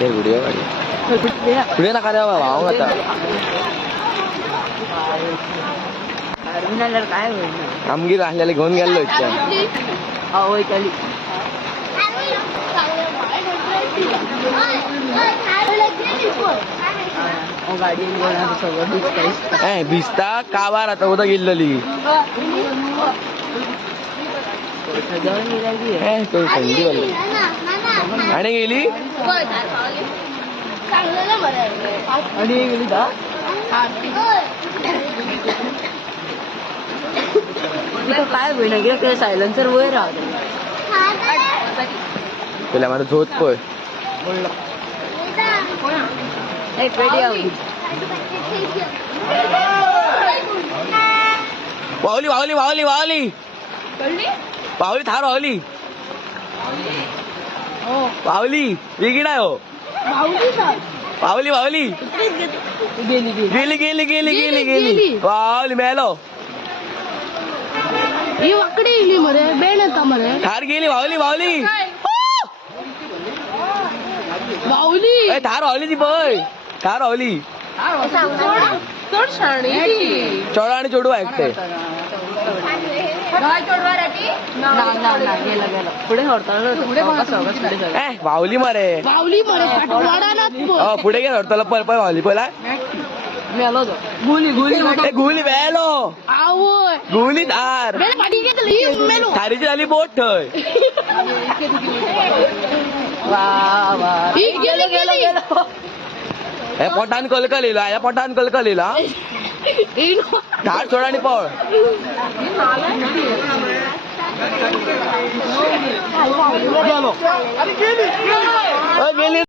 पुढे नका रे भाव आता काय होईल आमगी राहिलेले घेऊन गेलो गाडी सगळं भिजता काबार आता उद्या गेलेली थंडी वाली आणि गेली आणि गेली का काय होईना गे सायलेन्सर वर राहत तुला मला झोत पोय वावली वावली वावली वावली वावली थार वावली वावली वेगळी नाही हो वावली वावली गेली गेली गेली गेली गेली वावली मेलो ही वाकडी गेली मरे बेण येता मरे थार गेली वावली वावली बाहुली थार वावली ती पय थार वावली चोडा आणि चोडू ऐकते पुढे वावली मरे बाहुली मरे पुढे गे तुला पळ पळ वावली पहिला मेलो गुली गुली गुली मेलो आवय गुली थार थारीची झाली बोट थय गेलो गेलो गेलो हे पोटान कलकलीला या पोटान कलकलीला थार सोड आणि पळ गेली